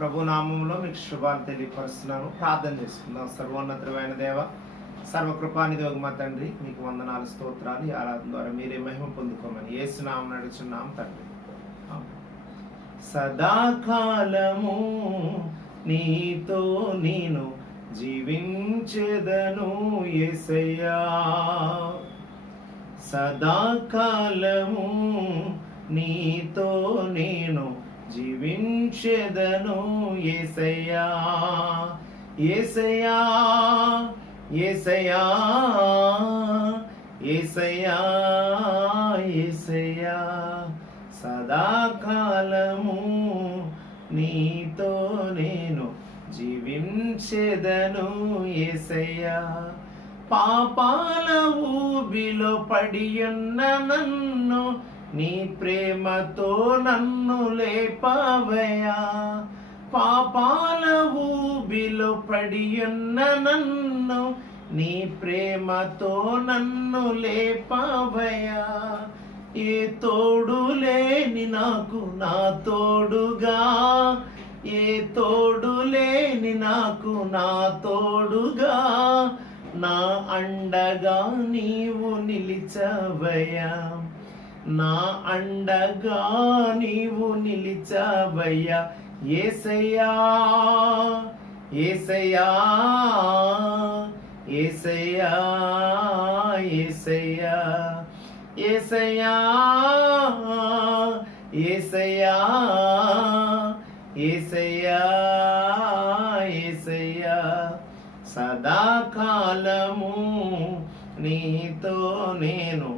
ప్రభు నామంలో మీకు శుభాలు తెలియపరుస్తున్నాను. ప్రార్థన చేసుకుందాం. సర్వోన్నతమైన దేవ, సర్వకృపానిధి మా తండ్రి, మీకు వందనాలు, స్తోత్రాలు. ఈ ఆరాధన ద్వారా మీరే మహిమ పొందుకోమని యేసు నామమున అడుగుచున్నాం తండ్రి. సదాకాలము నీతో నేను జీవించెదను యేసయ్యా, సదాకాలము నీతో నేను జీవించెదను యేసయ్యా, యేసయ్యా, యేసయ్యా, యేసయ్యా, యేసయ్యా, సదాకాలము నీతో నేను జీవించెదను యేసయ్యా. పాపాల ఊబిలో పడియున్న నన్ను నీ ప్రేమతో నన్ను లేపావయ్యా, పాపాల ఊబిలో పడియున్న నన్ను నీ ప్రేమతో నన్ను లేపావయ్యా. ఏ తోడు లేని నాకు నా తోడుగా, ఏ తోడు లేని నాకు నా తోడుగా, నా అండగా నీవు నిలిచావయ్యా, నా అండగా నీవు నిలిచావయ్యా. యేసయ్యా, యేసయ్యా, యేసయ్యా, యేసయ్యా, యేసయ్యా, యేసయ్యా, యేసయ్యా, యేసయ్యా, సదాకాలము నీతో నేను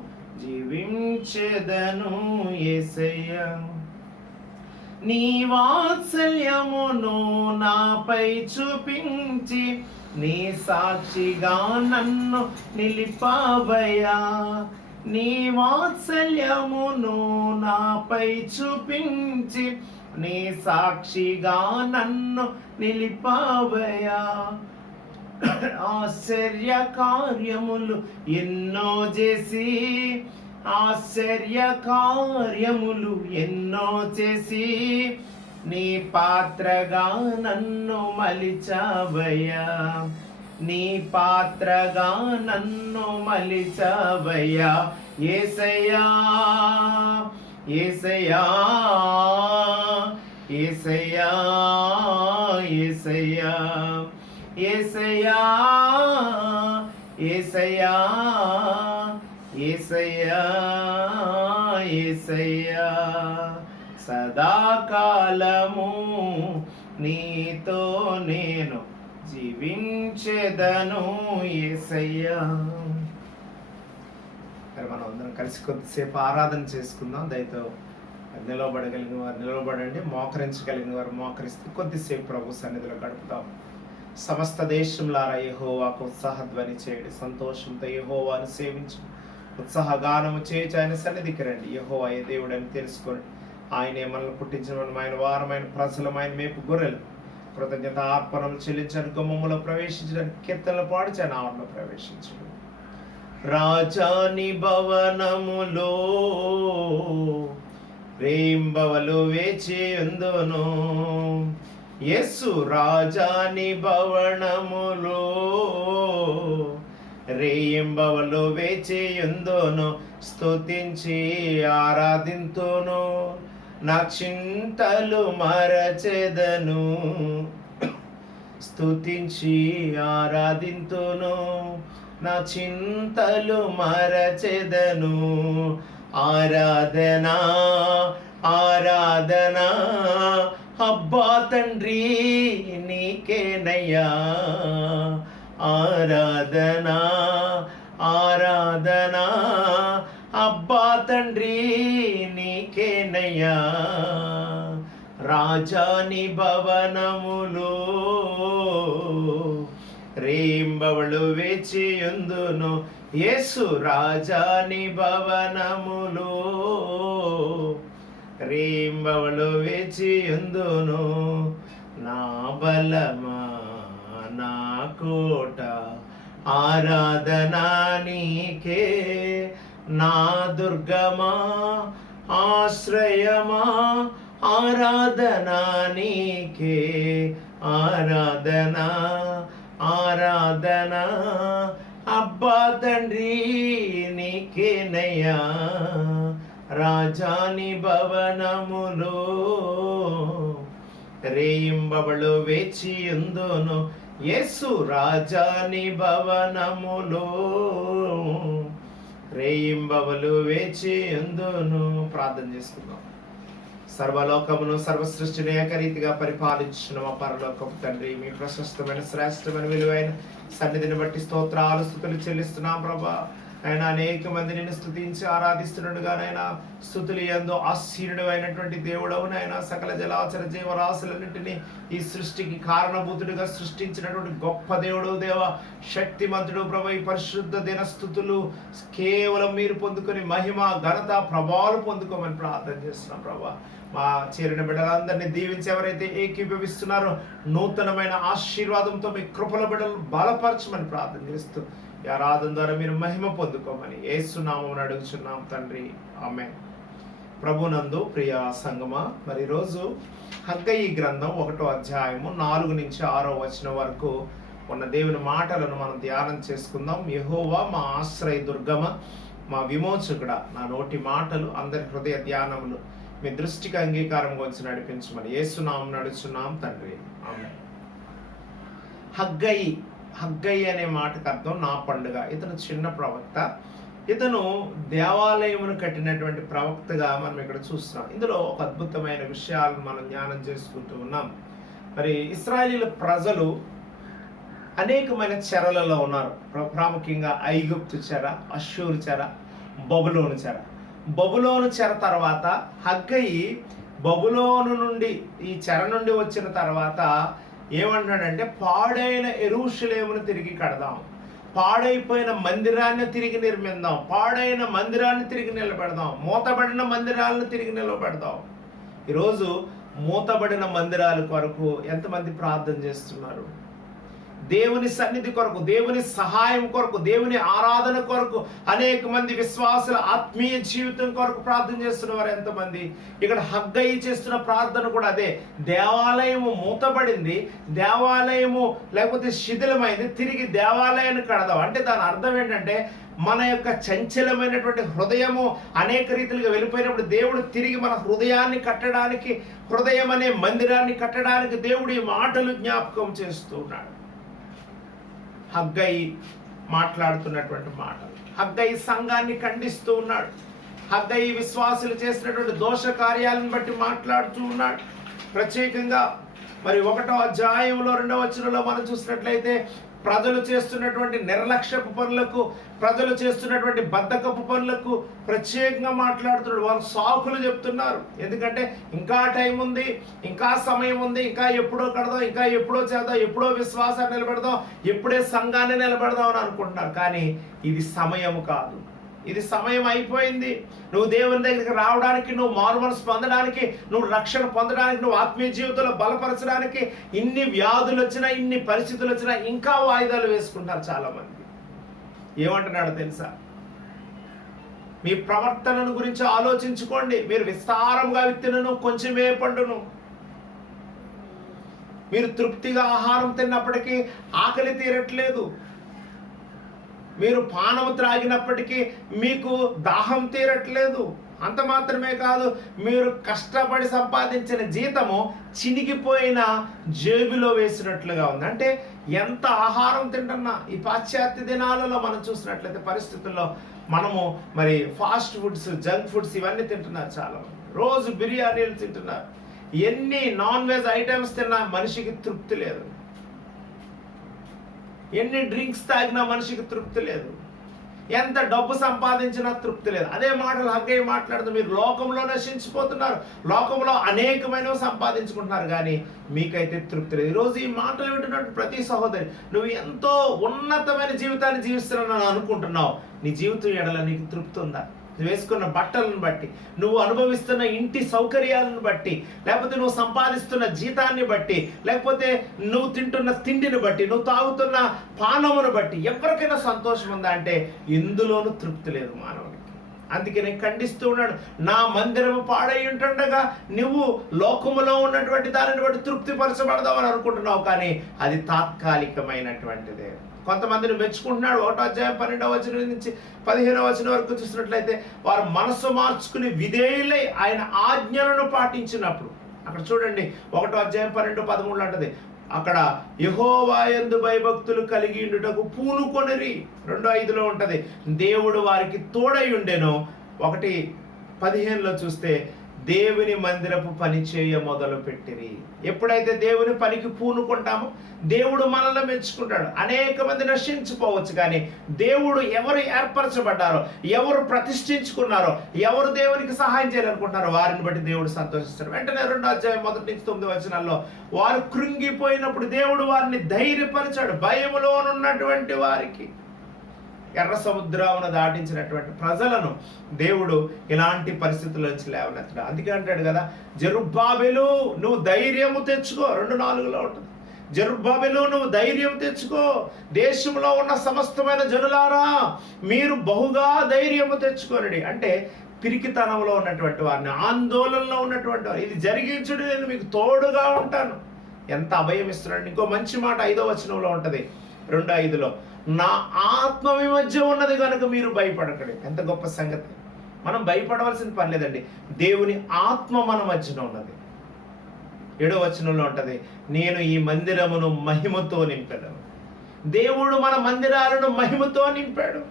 జీవించెదను యేసయ్యా. నీ వాత్సల్యమును నాపై చూపించి నీ సాక్షిగా నన్ను నిలిపావయ్యా, నీ వాత్సల్యమును నాపై చూపించి నీ సాక్షిగా నన్ను నిలిపావయ్యా. ఆశ్చర్య కార్యములు ఎన్నో చేసి, ఆశ్చర్య కార్యములు ఎన్నో చేసి నీ పాత్రగా నన్ను మలిచావయ్యా, నీ పాత్రగా నన్ను మలిచావయ్యా. యేసయ్యా, యేసయ్యా, యేసయ్యా, యేసయ్యా, యేసయ్యా, యేసయ్యా, యేసయ్యా, యేసయ్యా, సదాకాలము నీతో నేను జీవించెదను యేసయ్యా. మనం అందరం కలిసి కొద్దిసేపు ఆరాధన చేసుకుందాం. దయతో నిలవబడగలిగిన వారు నిలవబడండి, మోకరించగలిగిన వారు మోకరిస్తే కొద్దిసేపు ప్రభు సన్నిధిలో గడుపుతాం. సమస్త దేశంలారా యెహోవాకు ఉత్సాహధ్వని చేయండి, సంతోషంతో యెహోవాను సేవించు, ఉత్సాహగానము చేయించి ఆయన సన్నిధికి రండి. యెహోవా ఏ దేవుడు అని తెలుసుకోండి. ఆయనే మనల్ని పుట్టించిన ఆయన వారమైన ప్రజలమైన మేపు గొర్రెలు కృతజ్ఞత అర్పణలు చెల్లించడానికి గుమ్మములో ప్రవేశించడానికి కీర్తనలు పాడిచాను ఆవరణలో ప్రవేశించడం. రాజాని భవనములో రేయింబవలు వేచి ఉందును, యేసు రాజాని భవనములో రేయింబవలు వేచి ఉందును, స్తుతించి ఆరాధింతును, నా చింతలు మరచెదను, స్తుతించి ఆరాధింతును, నా చింతలు మరచెదను. ఆరాధనా, ఆరాధనా అబ్బా తండ్రి నీకేనయ్యా, ఆరాధనా, ఆరాధనా అబ్బా తండ్రి నీకేనయ్యా. రాజాని భవనములో రేయింబవలు వేచి ఉందును, యేసు రాజాని భవనములో రేయింబవలు వేచి ఉందును. నా బలమా, నా కోట, ఆరాధనా నీకే, నా దుర్గమా, ఆశ్రయమా, ఆరాధనా నీకే, ఆరాధనా ఆరాధనా అబ్బా తండ్రి నీకేనయ్యా. రాజాని భవనములో రేయింబవಳು వేచి ఉందును, యేసు రాజాని భవనములో రేయింబవలు వేచి ఉందును. ప్రార్థన చేసుకుందాం. సర్వలోకమును సర్వసృష్టిని ఏకరీతిగా పరిపాలించిన మా పరలోకపు తండ్రి, మీ ప్రశస్తమైన శ్రేష్టమైన విలువైన సన్నిధిని బట్టి స్తోత్రాలు స్తుతులు చెల్లిస్తున్నాం ప్రభా. ఆయన అనేక మంది నిన్ను స్తుతించి ఆరాధిస్తుండగా నాయనా, స్తుతులు యందు ఆసీనుడు అయినటువంటి దేవుడవు నాయనా, సకల జలాచర జీవరాశులన్నింటినీ ఈ సృష్టికి కారణభూతుడిగా సృష్టించినటువంటి గొప్ప దేవుడు దేవా, శక్తిమంతుడు ప్రభా. ఈ పరిశుద్ధ దిన స్తుతులు కేవలం మీరు పొందుకొని మహిమ ఘనత ప్రభావాలు పొందుకోమని ప్రార్థన చేస్తున్నాం ప్రభా. మా చేరిన బిడ్డలందరినీ దీవించి ఎవరైతే ఏకీభవిస్తున్నారో నూతనమైన ఆశీర్వాదంతో మీ కృపల బిడ్డలు బలపరచమని ప్రార్థన చేస్తూ ఈ ఆరాధన ద్వారా మీరు మహిమ పొందుకోమని యేసు నామమున అడుగుచున్నాం తండ్రి, ఆమేన్. ప్రభునందు ప్రియ సంగమా, మరి ఈరోజు హగ్గయి గ్రంథం 1వ అధ్యాయము 4 నుంచి 6వ వచనం వరకు ఉన్న దేవుని మాటలను మనం ధ్యానం చేసుకుందాం. యెహోవా మా ఆశ్రయ దుర్గమ, మా విమోచకుడా, నా నోటి మాటలు అందరి హృదయ ధ్యానములు మీ దృష్టికి అంగీకారం వచ్చి నడిపించమని యేసు నామమున అడుగుచున్నాం తండ్రి, ఆమేన్. హగ్గయి, హగ్గయి అనే మాటకు అర్థం నా పండుగ. ఇతను చిన్న ప్రవక్త. ఇతను దేవాలయమును కట్టినటువంటి ప్రవక్తగా మనం ఇక్కడ చూస్తున్నాం. ఇందులో ఒక అద్భుతమైన విషయాలను మనం ధ్యానం చేసుకుంటూ ఉన్నాం. మరి ఇశ్రాయేలీల ప్రజలు అనేకమైన చెరలలో ఉన్నారు. ప్రాముఖ్యంగా ఐగుప్తు చెర, అష్షూరు చెర, బబులోను చెర. బబులోను చెర తర్వాత హగ్గయి బబులోను నుండి ఈ చెర నుండి వచ్చిన తర్వాత ఏమంటాడంటే, పాడైన యెరూషలేమును తిరిగి కడదాం, పాడైపోయిన మందిరాన్ని తిరిగి నిర్మిద్దాం, పాడైన మందిరాన్ని తిరిగి నిలబెడదాం, మూతబడిన మందిరాలను తిరిగి నిలబెడదాం. ఈరోజు మూతబడిన మందిరాల కొరకు ఎంతమంది ప్రార్థన చేస్తున్నారు? దేవుని సన్నిధి కొరకు, దేవుని సహాయం కొరకు, దేవుని ఆరాధన కొరకు అనేక మంది విశ్వాసుల ఆత్మీయ జీవితం కొరకు ప్రార్థన చేస్తున్న వారు ఎంతమంది? ఇక్కడ హగ్గయి చేస్తున్న ప్రార్థన కూడా అదే. దేవాలయము మూతబడింది, దేవాలయము లేకపోతే శిథిలమైంది, తిరిగి దేవాలయాన్ని కడదాం. అంటే దాని అర్థం ఏంటంటే, మన యొక్క చంచలమైనటువంటి హృదయము అనేక రీతిలుగా వెళ్ళిపోయినప్పుడు దేవుడు తిరిగి మన హృదయాన్ని కట్టడానికి, హృదయం అనే మందిరాన్ని కట్టడానికి దేవుడు ఈ మాటలు జ్ఞాపకం చేస్తూ ఉన్నాడు. హగ్గయి మాట్లాడుతున్నటువంటి మాటలు. హగ్గయి సంఘాన్ని ఖండిస్తూ ఉన్నాడు. హగ్గయి విశ్వాసులు చేసినటువంటి దోష కార్యాలను బట్టి మాట్లాడుతూ ఉన్నాడు. ప్రత్యేకంగా మరి 1వ అధ్యాయంలో 2వ వచనంలో మనం చూసినట్లయితే ప్రజలు చేస్తున్నటువంటి నిర్లక్ష్యపు పనులకు, ప్రజలు చేస్తున్నటువంటి బద్ధకపు పనులకు ప్రత్యేకంగా మాట్లాడుతున్నాడు. వాళ్ళు సాకులు చెప్తున్నారు. ఎందుకంటే ఇంకా టైం ఉంది, ఇంకా సమయం ఉంది, ఇంకా ఎప్పుడో కడదాం, ఇంకా ఎప్పుడో చేద్దాం, ఎప్పుడో విశ్వాసాన్ని నిలబెడదాం, ఎప్పుడే సంఘాన్ని నిలబెడదాం అని అనుకుంటున్నారు. కానీ ఇది సమయం కాదు, ఇది సమయం అయిపోయింది. నువ్వు దేవుని దగ్గరికి రావడానికి, నువ్వు మారు మనసు పొందడానికి, నువ్వు రక్షణ పొందడానికి, నువ్వు ఆత్మీయ జీవితంలో బలపరచడానికి ఇన్ని వ్యాధులు వచ్చినా, ఇన్ని పరిస్థితులు వచ్చినా ఇంకా వాయిదాలు వేసుకుంటారు చాలా మంది. ఏమంటున్నాడో తెలుసా? మీ ప్రవర్తనను గురించి ఆలోచించుకోండి. మీరు విస్తారంగా విత్తినను కొంచెమే పండును. మీరు తృప్తిగా ఆహారం తిన్నప్పటికీ ఆకలి తీరట్లేదు. మీరు పానము త్రాగినప్పటికీ మీకు దాహం తీరట్లేదు. అంత మాత్రమే కాదు, మీరు కష్టపడి సంపాదించిన జీతము చినిగిపోయిన జేబులో వేసినట్లుగా ఉంది. అంటే ఎంత ఆహారం తింటున్నా ఈ పాశ్చాత్య దినాలలో మనం చూసినట్లయితే పరిస్థితుల్లో మనము మరి ఫాస్ట్ ఫుడ్స్, జంక్ ఫుడ్స్ ఇవన్నీ తింటున్నారు చాలా మంది. రోజు బిర్యానీలు తింటున్నారు. ఎన్ని నాన్ వెజ్ ఐటమ్స్ తిన్నా మనిషికి తృప్తి లేదు. ఎన్ని డ్రింక్స్ తాగినా మనిషికి తృప్తి లేదు. ఎంత డబ్బు సంపాదించినా తృప్తి లేదు. అదే మాటలు హగ్గయి మాట్లాడుతూ, మీరు లోకంలో నశించిపోతున్నారు, లోకంలో అనేకమైనవి సంపాదించుకుంటున్నారు, కానీ మీకైతే తృప్తి లేదు. ఈరోజు ఈ మాటలు వింటున్నట్టు ప్రతి సహోదరి, నువ్వు ఎంతో ఉన్నతమైన జీవితాన్ని జీవిస్తున్నావు అనుకుంటున్నావు. నీ జీవితం ఎడల నీకు తృప్తి ఉందా? నువ్వు వేసుకున్న బట్టలను బట్టి, నువ్వు అనుభవిస్తున్న ఇంటి సౌకర్యాలను బట్టి, లేకపోతే నువ్వు సంపాదిస్తున్న జీతాన్ని బట్టి, లేకపోతే నువ్వు తింటున్న తిండిని బట్టి, నువ్వు తాగుతున్న పానమును బట్టి ఎవరికైనా సంతోషం ఉందా అంటే ఇందులోనూ తృప్తి లేదు మానవునికి. అందుకని ఖండిస్తూ ఉన్నాడు, నా మందిరము పాడై ఉంటుండగా నువ్వు లోకములో ఉన్నటువంటి దానిని బట్టి తృప్తిపరచబడదామని అనుకుంటున్నావు, కానీ అది తాత్కాలికమైనటువంటిదే. కొంతమందిని మెచ్చుకుంటున్నాడు. 1వ అధ్యాయం 12వ వచనం నుంచి 15వ వచనం వరకు చూసినట్లయితే వారు మనసు మార్చుకుని విధేయులై ఆయన ఆజ్ఞలను పాటించినప్పుడు, అక్కడ చూడండి 1వ అధ్యాయం 12, 13 అంటది, అక్కడ యెహోవా యందు భయభక్తులు కలిగి ఉండుటకు పూనుకొనిరి. 2:5లో ఉంటది, దేవుడు వారికి తోడై ఉండెను. 1:15లో చూస్తే దేవుని మందిరపు పని చేయ మొదలు పెట్టిరి. ఎప్పుడైతే దేవుని పనికి పూనుకుంటామో దేవుడు మనల్ని మెచ్చుకుంటాడు. అనేక మంది నశించిపోవచ్చు, కానీ దేవుడు ఎవరు ఏర్పరచబడ్డారో, ఎవరు ప్రతిష్ఠించుకున్నారో, ఎవరు దేవునికి సహాయం చేయాలనుకుంటున్నారో వారిని బట్టి దేవుడు సంతోషిస్తాడు. వెంటనే 2వ అధ్యాయం 1 నుంచి 9 వచనాల్లో వారు కృంగిపోయినప్పుడు దేవుడు వారిని ధైర్యపరిచాడు. భయములోనున్నటువంటి వారికి, ఎర్ర సముద్రమును దాటించినటువంటి ప్రజలను దేవుడు ఇలాంటి పరిస్థితుల నుంచి లేవనెత్తాడు. అందుకే అంటాడు కదా, జెరుబ్బాబెలు నువ్వు ధైర్యము తెచ్చుకో. 2:4లో ఉంటుంది, జెరుబ్బాబెలు నువ్వు ధైర్యం తెచ్చుకో, దేశంలో ఉన్న సమస్తమైన జనులారా మీరు బహుగా ధైర్యము తెచ్చుకోనడి. అంటే పిరికితనంలో ఉన్నటువంటి వారిని, ఆందోళనలో ఉన్నటువంటి వారు, ఇది జరిగించుడు, నేను మీకు తోడుగా ఉంటాను. ఎంత అభయం ఇస్తున్నాడు. ఇంకో మంచి మాట 5వ వచనంలో ఉంటుంది, 2:5లో, నా ఆత్మ మీ మధ్య ఉన్నది కనుక మీరు భయపడకండి. ఎంత గొప్ప సంగతి. మనం భయపడవలసిన పని లేదండి, దేవుని ఆత్మ మన మధ్యన ఉన్నది. 7వ వచనంలో ఉంటది, నేను ఈ మందిరమును మహిమతో నింపాను. దేవుడు మన మందిరాలను మహిమతో నింపాడు.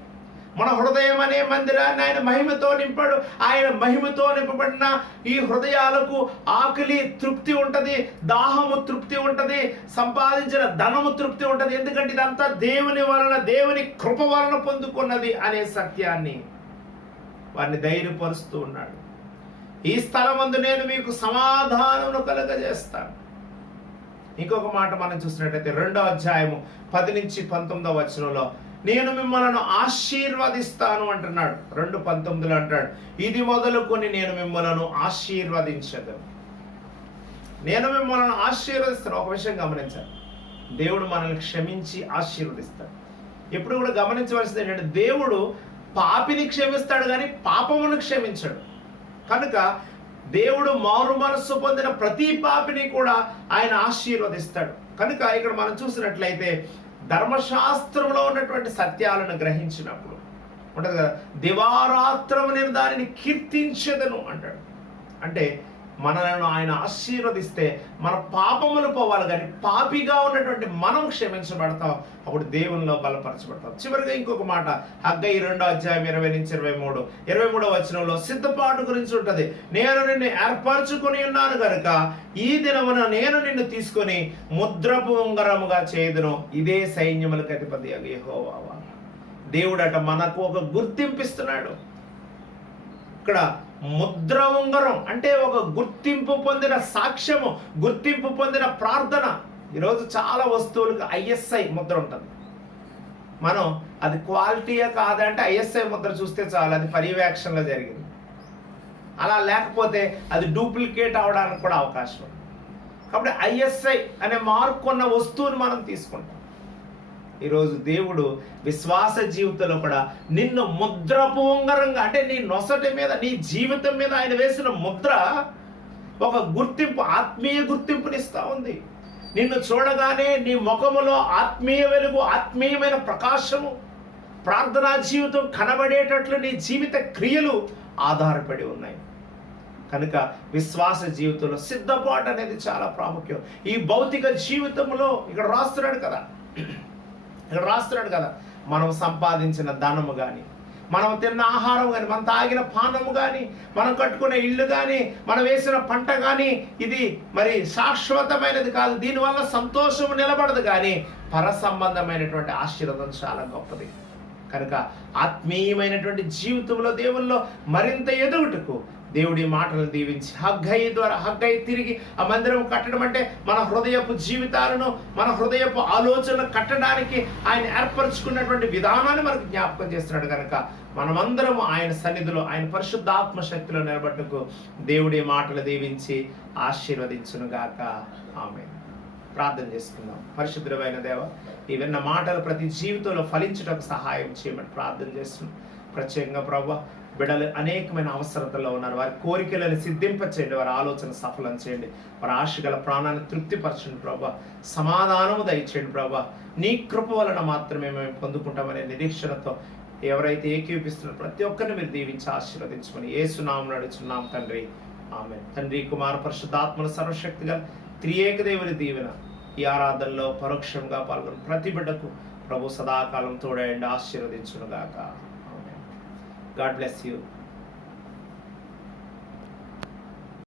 మన హృదయం అనే మందిరాన్ని ఆయన మహిమతో నింపాడు. ఆయన మహిమతో నింపబడిన ఈ హృదయాలకు ఆకలి తృప్తి ఉంటది, దాహము తృప్తి ఉంటది, సంపాదించిన ధనము తృప్తి ఉంటది. ఎందుకంటే ఇదంతా దేవుని వలన, దేవుని కృప వలన పొందుకున్నది అనే సత్యాన్ని వారిని ధైర్యపరుస్తూ ఉన్నాడు. ఈ స్థలమందు నేను మీకు సమాధానమును కలుగజేస్తాను. ఇంకొక మాట మనం చూసినట్లయితే 2వ అధ్యాయము 10 నుంచి 19వ వచనంలో, నేను మిమ్మల్ని ఆశీర్వదిస్తాను అంటున్నాడు. 2:19లో అంటాడు, ఇది మొదలుకొని నేను మిమ్మల్ని ఆశీర్వదించదను. నేను మిమ్మల్ని ఆశీర్వదిస్తాను. ఒక విషయం గమనించాలి, దేవుడు మనల్ని క్షమించి ఆశీర్వదిస్తాడు. ఎప్పుడు కూడా గమనించవలసింది ఏంటంటే, దేవుడు పాపిని క్షమిస్తాడు కానీ పాపమును క్షమించాడు. కనుక దేవుడు మారు మనస్సు పొందిన ప్రతి పాపిని కూడా ఆయన ఆశీర్వదిస్తాడు. కనుక ఇక్కడ మనం చూసినట్లయితే ధర్మశాస్త్రంలో ఉన్నటువంటి సత్యాలను గ్రహించినప్పుడు ఉంటుంది కదా, దివారాత్రము నేను దానిని కీర్తించెదను అంటాడు. అంటే మనలను ఆయన ఆశీర్వదిస్తే మన పాపములు పోవాలి, కానీ పాపిగా ఉన్నటువంటి మనం క్షమించబడతాం. అప్పుడు దేవునిలో బలపరచబడతాం. చివరిగా ఇంకొక మాట, హగ్గయి 2వ అధ్యాయం 20 నుంచి 23, 23వ వచనంలో సిద్ధపాటు గురించి ఉంటుంది. నేను నిన్ను ఏర్పరచుకుని ఉన్నాను కనుక ఈ దినమున నేను నిన్ను తీసుకొని ముద్రపు ఉంగరముగా చేయుదును. ఇదే సైన్యములకు అధిపతి యెహోవా. దేవుడట మనకు ఒక గుర్తింపిస్తున్నాడు. ఇక్కడ ముద్ర ఉంగరం అంటే ఒక గుర్తింపు పొందిన సాక్ష్యము, గుర్తింపు పొందిన ప్రార్థన. ఈరోజు చాలా వస్తువులకు ISI ముద్ర ఉంటుంది. మనం అది క్వాలిటీయా కాదంటే ISI ముద్ర చూస్తే చాలు, అది పర్యవేక్షణలో జరిగింది. అలా లేకపోతే అది డూప్లికేట్ అవడానికి కూడా అవకాశం ఉంది. కాబట్టి ISI అనే మార్కు ఉన్న వస్తువుని మనం తీసుకుంటాం. ఈరోజు దేవుడు విశ్వాస జీవితంలో కూడా నిన్ను ముద్రపు ఉంగరంగా, అంటే నీ నొసటి మీద, నీ జీవితం మీద ఆయన వేసిన ముద్ర ఒక గుర్తింపు, ఆత్మీయ గుర్తింపునిస్తా ఉంది. నిన్ను చూడగానే నీ ముఖములో ఆత్మీయ వెలుగు, ఆత్మీయమైన ప్రకాశము, ప్రార్థనా జీవితం కనబడేటట్లు నీ జీవిత క్రియలు ఆధారపడి ఉన్నాయి. కనుక విశ్వాస జీవితంలో సిద్ధపాటు అనేది చాలా ప్రాముఖ్యం. ఈ భౌతిక జీవితంలో ఇక్కడ రాస్తున్నాడు కదా, మనం సంపాదించిన ధనము కానీ, మనం తిన్న ఆహారం కానీ, మనం తాగిన పానము కానీ, మనం కట్టుకునే ఇల్లు కానీ, మనం వేసిన పంట కానీ, ఇది మరి శాశ్వతమైనది కాదు. దీనివల్ల సంతోషం నిలబడదు, కానీ పర సంబంధమైనటువంటి ఆశీర్వాదం చాలా గొప్పది. కనుక ఆత్మీయమైనటువంటి జీవితంలో దేవుల్లో మరింత ఎదుగుటకు దేవుడి మాటలను దీవించి హగ్గయి తిరిగి ఆ మందిరం కట్టడం అంటే మన హృదయపు జీవితాలను, మన హృదయపు ఆలోచనలు కట్టడానికి ఆయన ఏర్పరచుకున్నటువంటి విధానాన్ని మనకు జ్ఞాపకం చేస్తున్నాడు. కనుక మనమందరం ఆయన సన్నిధిలో, ఆయన పరిశుద్ధాత్మ శక్తిలో నిలబట్టుకు దేవుడి మాటలు దీవించి ఆశీర్వదించునుగాక. ఆమేన్. ప్రార్థన చేసుకుందాం. పరిశుద్ధమైన దేవ, ఈ విన్న మాటలు ప్రతి జీవితంలో ఫలించుటకు సహాయం చేయమని ప్రార్థన చేస్తున్నాం. ప్రత్యేకంగా ప్రభువా, బిడ్డలు అనేకమైన అవసరతల్లో ఉన్నారు. వారి కోరికలను సిద్ధింపచేయండి, వారి ఆలోచన సఫలం చేయండి, వారి ఆశగల ప్రాణాన్ని తృప్తిపరచండి ప్రభా. సమాధానము దయచేయండి ప్రభా. నీ కృప వలన మాత్రమే మేము పొందుకుంటామనే నిరీక్షణతో ఎవరైతే ఏకీపిస్తున్నారో ప్రతి ఒక్కరిని మీరు దీవించి ఆశీర్వదించమని యేసునామమున అడుగుచున్నాం తండ్రి, ఆమేన్. తండ్రి, కుమార, పరిశుద్ధాత్మల సర్వశక్తిగా త్రియేక దేవుని దీవెన ఈ ఆరాధనలో పరోక్షంగా పాల్గొన్న ప్రతి బిడ్డకు ప్రభు సదాకాలం తోడయండి, ఆశీర్వదించును గాక. ఆమేన్. God bless you.